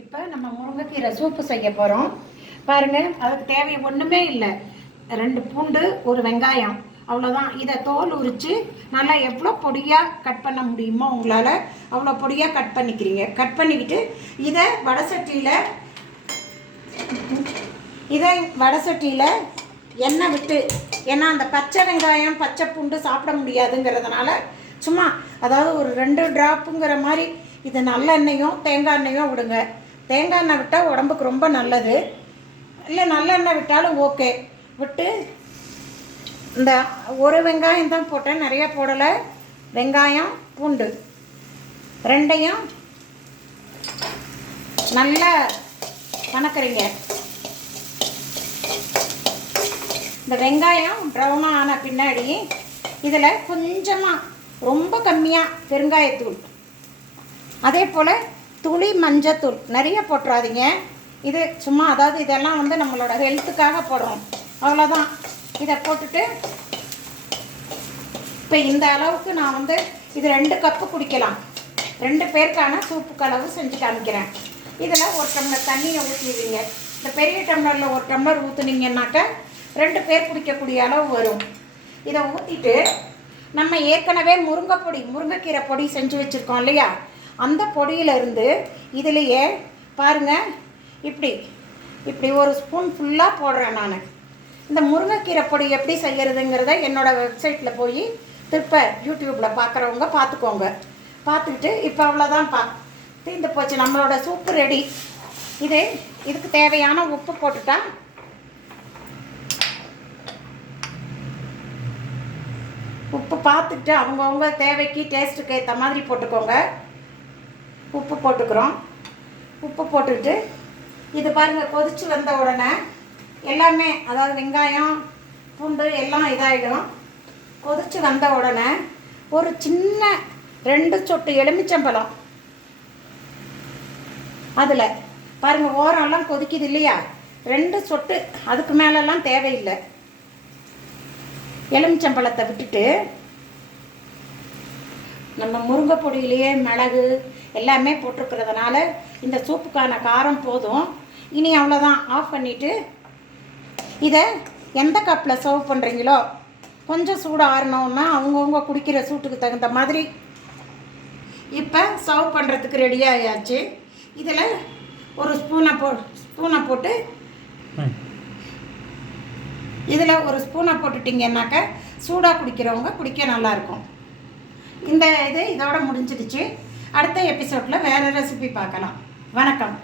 இப்போ நம்ம முருங்கைக்கீரை சூப்பு செய்ய போகிறோம். பாருங்கள், அதுக்கு தேவை ஒன்றுமே இல்லை. 2 பூண்டு, ஒரு வெங்காயம், அவ்வளோதான். இதை தோல் உரித்து நல்லா எவ்வளோ பொடியாக கட் பண்ண முடியுமோ உங்களால் அவ்வளோ பொடியாக கட் பண்ணிக்கிறீங்க. கட் பண்ணிக்கிட்டு இதை வடசட்டியில் எண்ணெய் விட்டு, ஏன்னா அந்த பச்சை வெங்காயம் பச்சை பூண்டு சாப்பிட முடியாதுங்கிறதுனால சும்மா அதாவது ஒரு 2 ட்ராப்புங்கிற மாதிரி இது நல்லெண்ணெயும் தேங்காய் எண்ணெயும் விடுங்க. தேங்காய் எண்ணெய் விட்டால் உடம்புக்கு ரொம்ப நல்லது. இல்லை நல்லெண்ணெய் விட்டாலும் ஓகே. விட்டு இந்த ஒரு வெங்காயம் தான் போட்டேன், நிறையா போடலை. வெங்காயம் பூண்டு ரெண்டையும் நல்லா வணக்குறீங்க. இந்த வெங்காயம் ப்ரௌனாக ஆன பின்னாடி இதில் கொஞ்சமாக ரொம்ப கம்மியாக பெருங்காயத்தூள், அதே போல் துளி மஞ்சத்தூள், நிறைய போட்டுறாதீங்க. இது சும்மா அதாவது இதெல்லாம் நம்மளோட ஹெல்த்துக்காக போடுறோம், அவ்வளோதான். இதை போட்டுட்டு இப்போ இந்த அளவுக்கு நான் இது 2 கப்பு குடிக்கலாம். 2 பேருக்கான சூப்பு கலவு செஞ்சு காமிக்கிறேன். இதில் 1 டம்ளர் தண்ணியை ஊற்றிடுவீங்க. இந்த பெரிய டம்ளரில் 1 டம்ளர் ஊற்றுனீங்கன்னாக்கா 2 பேர் குடிக்கக்கூடிய அளவு வரும். இதை ஊற்றிட்டு நம்ம ஏற்கனவே முருங்கைக்கீரை பொடி செஞ்சு வச்சுருக்கோம் இல்லையா, அந்த பொடியிலிருந்து இதிலையே பாருங்கள் இப்படி 1 ஸ்பூன் ஃபுல்லாக போடுறேன் நான். இந்த முருங்கைக்கீரை பொடி எப்படி செய்கிறதுங்கிறத என்னோடய வெப்சைட்டில் போய் திருப்ப யூடியூப்பில் பார்க்குறவங்க பார்த்துக்கோங்க. பார்த்துக்கிட்டு இப்போ அவ்வளோதான்ப்பா, தீர்ந்து போச்சு, நம்மளோட சூப்பு ரெடி. இதுக்கு தேவையான உப்பு போட்டுட்டா, உப்பு பார்த்துட்டு அவங்கவுங்க தேவைக்கு டேஸ்ட்டுக்கு ஏற்ற மாதிரி போட்டுக்கோங்க. உப்பு போட்டுக்கிறோம். உப்பு போட்டுட்டு இது பாருங்கள், கொதித்து வந்த உடனே எல்லாமே அதாவது வெங்காயம் பூண்டு எல்லாம் இதாகிடும். கொதித்து வந்த உடனே ஒரு சின்ன 2 சொட்டு எலுமிச்சம்பழம், அதில் பாருங்கள் ஓரம்லாம் கொதிக்குது இல்லையா, 2 சொட்டு, அதுக்கு மேலெல்லாம் தேவையில்லை. எலுமிச்சம்பழத்தை விட்டுட்டு நம்ம முருங்கை பொடியிலேயே மிளகு எல்லாமே போட்டிருக்கிறதுனால இந்த சூப்புக்கான காரம் போதும். இனி அவ்வளோதான். ஆஃப் பண்ணிவிட்டு இதை எந்த கப்பில் சர்வ் பண்ணுறீங்களோ, கொஞ்சம் சூடு ஆறணுன்னா அவங்கவுங்க குடிக்கிற சூட்டுக்கு தகுந்த மாதிரி இப்போ சர்வ் பண்ணுறதுக்கு ரெடியாகியாச்சு. இதில் ஒரு ஸ்பூனை போட்டு இதில் ஒரு ஸ்பூனை போட்டுட்டிங்கன்னாக்க சூடாக குடிக்கிறவங்க குடிக்க நல்லாயிருக்கும். இதோட முடிஞ்சிடுச்சு. அடுத்த எபிசோடில் வேறு ரெசிபி பார்க்கலாம். வணக்கம்.